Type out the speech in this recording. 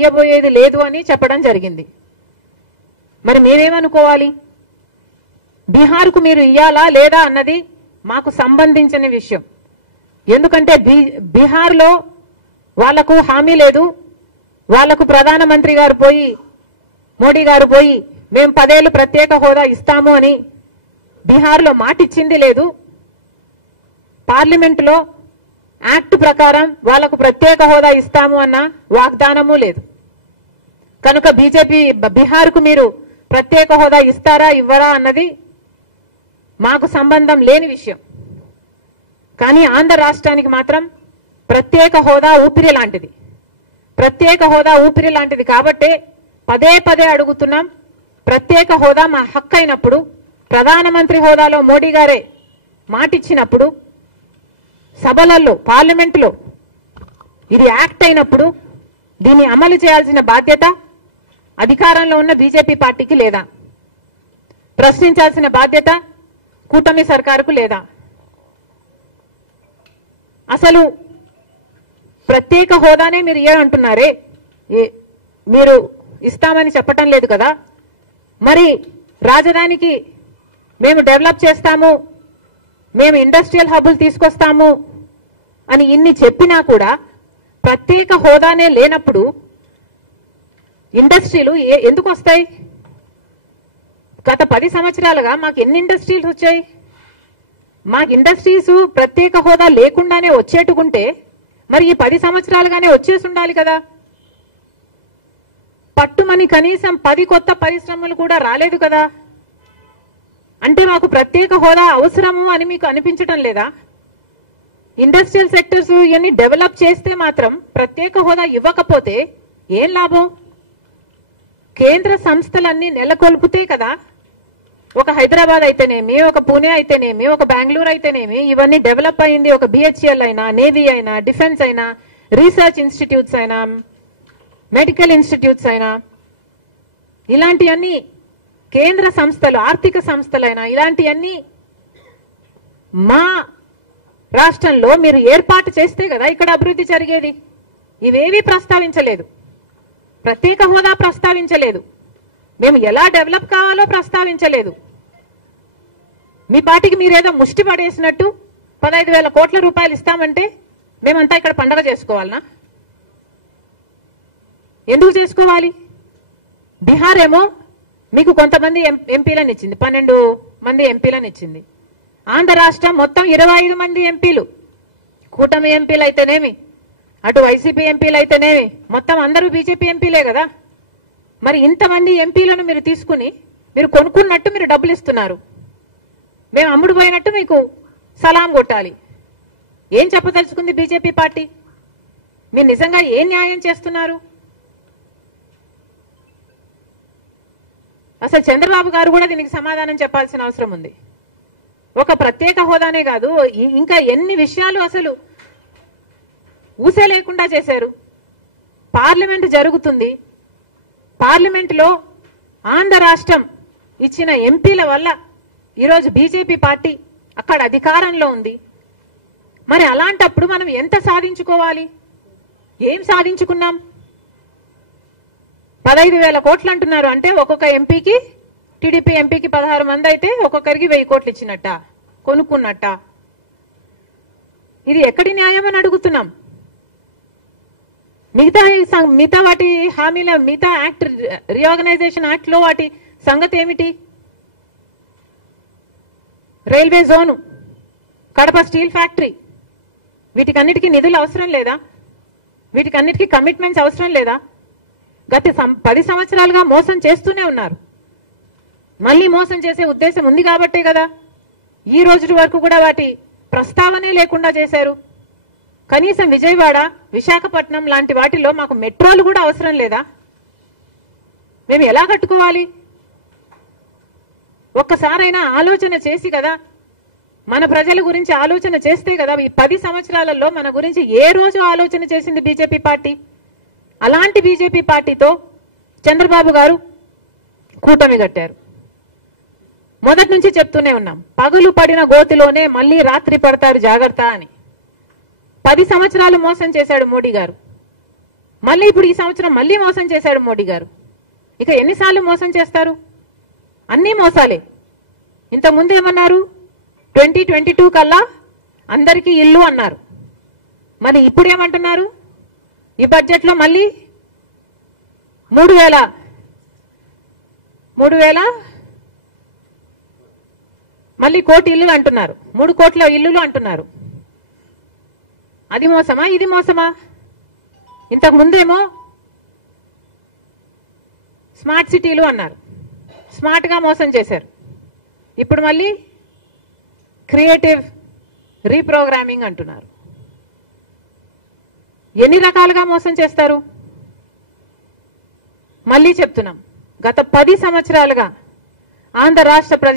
ఇయ్యబోయేది లేదు అని చెప్పడం జరిగింది. మరి మేమేమనుకోవాలి? బీహార్కు మీరు ఇయ్యాలా లేదా అన్నది మాకు సంబంధించిన విషయం. ఎందుకంటే బీహార్లో వాళ్లకు హామీ లేదు. వాళ్లకు ప్రధానమంత్రి గారు పోయి, మోడీ గారు పోయి మేము 10 ఏళ్లు ప్రత్యేక హోదా ఇస్తాము అని బీహార్లో మాట ఇచ్చింది లేదు. పార్లమెంటులో యాక్ట్ ప్రకారం వాళ్లకు ప్రత్యేక హోదా ఇస్తాము అన్న వాగ్దానము లేదు. కనుక బీహార్కు మీరు ప్రత్యేక హోదా ఇస్తారా ఇవ్వరా అన్నది మాకు సంబంధం లేని విషయం. కానీ ఆంధ్ర రాష్ట్రానికి మాత్రం ప్రత్యేక హోదా ఊపిరి లాంటిది. ప్రత్యేక హోదా ఊపిరి లాంటిది కాబట్టే పదే పదే అడుగుతున్నాం. ప్రత్యేక హోదా మా హక్కు అయినప్పుడు, ప్రధానమంత్రి హోదాలో మోడీ గారే మాటిచ్చినప్పుడు, సభలలో పార్లమెంటులో ఇది యాక్ట్ అయినప్పుడు దీన్ని అమలు చేయాల్సిన బాధ్యత అధికారంలో ఉన్న బీజేపీ పార్టీకి లేదా? ప్రశ్నించాల్సిన బాధ్యత కూటమి సర్కారుకు లేదా? అసలు ప్రత్యేక హోదానే మీరు ఇయ్యాలంటున్నారే, మీరు ఇస్తామని చెప్పటం లేదు కదా. మరి రాజధానికి మేము డెవలప్ చేస్తాము, మేము ఇండస్ట్రియల్ హబ్బులు తీసుకొస్తాము అని ఇన్ని చెప్పినా కూడా ప్రత్యేక హోదానే లేనప్పుడు ఇండస్ట్రీలు ఎందుకు వస్తాయి? గత 10 సంవత్సరాలుగా మాకు ఎన్ని ఇండస్ట్రీలు వచ్చాయి? మాకు ఇండస్ట్రీస్ ప్రత్యేక హోదా లేకుండానే వచ్చేట్టుకుంటే మరి ఈ 10 సంవత్సరాలుగానే వచ్చేసి ఉండాలి కదా. పట్టుమని కనీసం 10 కొత్త పరిశ్రమలు కూడా రాలేదు కదా. అంటే మాకు ప్రత్యేక హోదా అవసరము అని మీకు అనిపించటం లేదా? ఇండస్ట్రియల్ సెక్టర్స్ ఇవన్నీ డెవలప్ చేస్తే మాత్రం ప్రత్యేక హోదా ఇవ్వకపోతే ఏం లాభం? కేంద్ర సంస్థలన్నీ నెలకొల్పితే కదా. ఒక హైదరాబాద్ అయితేనేమి, ఒక పూణే అయితేనేమి, ఒక బెంగళూరు అయితేనేమి ఇవన్నీ డెవలప్ అయింది. ఒక బిహెచ్ఎల్ అయినా, నేవీ అయినా, డిఫెన్స్ అయినా, రీసెర్చ్ ఇన్స్టిట్యూట్స్ అయినా, మెడికల్ ఇన్స్టిట్యూట్స్ అయినా, ఇలాంటివన్నీ కేంద్ర సంస్థలు, ఆర్థిక సంస్థలైనా ఇలాంటివన్నీ మా రాష్ట్రంలో మీరు ఏర్పాటు చేస్తే కదా ఇక్కడ అభివృద్ధి జరిగేది. ఇవేవి ప్రస్తావించలేదు. ప్రత్యేక హోదా ప్రస్తావించలేదు. మేము ఎలా డెవలప్ కావాలో ప్రస్తావించలేదు. మీ పార్టీకి మీరేదో ముష్టి పడేసినట్టు 15,000 కోట్ల రూపాయలు ఇస్తామంటే మేమంతా ఇక్కడ పండగ చేసుకోవాలనా? ఎందుకు చేసుకోవాలి? బీహార్ ఏమో మీకు కొంతమంది ఎంపీలను ఇచ్చింది, 12 మంది ఎంపీలను ఇచ్చింది. ఆంధ్ర రాష్ట్రం మొత్తం 25 మంది ఎంపీలు, కూటమి ఎంపీలు అయితేనేమి, అటు వైసీపీ ఎంపీలు అయితేనేమి, మొత్తం అందరూ బీజేపీ ఎంపీలే కదా. మరి ఇంతమంది ఎంపీలను మీరు తీసుకుని మీరు కొనుక్కున్నట్టు మీరు డబ్బులు ఇస్తున్నారు. మేము అమ్ముడు పోయినట్టు మీకు సలాం కొట్టాలి. ఏం చెప్పదలుచుకుంది బీజేపీ పార్టీ? మీరు నిజంగా ఏం న్యాయం చేస్తున్నారు? అసలు చంద్రబాబు గారు కూడా దీనికి సమాధానం చెప్పాల్సిన అవసరం ఉంది. ఒక ప్రత్యేక హోదానే కాదు, ఇంకా ఎన్ని విషయాలు అసలు ఊసే లేకుండా చేశారు. పార్లమెంటు జరుగుతుంది, పార్లమెంటులో ఆంధ్ర రాష్ట్రం ఇచ్చిన ఎంపీల వల్ల ఈరోజు బీజేపీ పార్టీ అక్కడ అధికారంలో ఉంది. మరి అలాంటప్పుడు మనం ఎంత సాధించుకోవాలి? ఏం సాధించుకున్నాం? 15,000 కోట్లు అంటున్నారు. అంటే ఒక్కొక్క ఎంపీకి, టీడీపీ ఎంపీకి 16 మంది అయితే ఒక్కొక్కరికి 1000 కోట్లు ఇచ్చినట్ట, కొనుక్కున్నట్ట. ఇది ఎక్కడి న్యాయం అని అడుగుతున్నాం. మిగతా వాటి హామీల, మిగతా యాక్ట్, రీఆర్గనైజేషన్ యాక్ట్ లో వాటి సంగతి ఏమిటి? Railway zone, Kadapa steel factory, వీటికన్నిటికీ నిధులు అవసరం లేదా? వీటికన్నిటికీ కమిట్మెంట్స్ అవసరం లేదా? గత 10 సంవత్సరాలుగా మోసం చేస్తూనే ఉన్నారు. మళ్ళీ మోసం చేసే ఉద్దేశం ఉంది కాబట్టే కదా ఈ రోజు వరకు కూడా వాటి ప్రస్తావనే లేకుండా చేశారు. కనీసం విజయవాడ, విశాఖపట్నం లాంటి వాటిలో మాకు మెట్రోలు కూడా అవసరం లేదా? మేము ఎలా కట్టుకోవాలి? ఒక్కసారైనా ఆలోచన చేసి కదా, మన ప్రజల గురించి ఆలోచన చేస్తే కదా. ఈ 10 సంవత్సరాలలో మన గురించి ఏ రోజు ఆలోచన చేసింది బీజేపీ పార్టీ? అలాంటి బీజేపీ పార్టీతో చంద్రబాబు గారు కూటమి కట్టారు. మొదటి నుంచి చెప్తూనే ఉన్నాం, పగులు పడిన గోతిలోనే మళ్ళీ రాత్రి పడతారు జాగ్రత్త అని. 10 సంవత్సరాలు మోసం చేశాడు మోడీ గారు. మళ్ళీ ఇప్పుడు ఈ సంవత్సరం మళ్ళీ మోసం చేశాడు మోడీ గారు. ఇక ఎన్నిసార్లు మోసం చేస్తారు? అన్నీ మోసాలే. ఇంతకుముందు ఏమన్నారు? 2022 కల్లా అందరికీ ఇల్లు అన్నారు. మరి ఇప్పుడు ఏమంటున్నారు? ఈ బడ్జెట్ లో మళ్ళీ 3,000 మళ్ళీ కోటి ఇల్లులు అంటున్నారు. 3 కోట్ల ఇల్లులు అంటున్నారు. అది మోసమా? ఇది మోసమా? ఇంతకు ముందేమో స్మార్ట్ సిటీలు అన్నారు. స్మార్ట్ గా మోసం చేశారు. ఇప్పుడు మళ్ళీ క్రియేటివ్ రీప్రోగ్రామింగ్ అంటున్నారు. ఎన్ని రకాలుగా మోసం చేస్తారు? మళ్ళీ చెప్తున్నాం, గత 10 సంవత్సరాలుగా ఆంధ్ర రాష్ట్ర ప్రజలు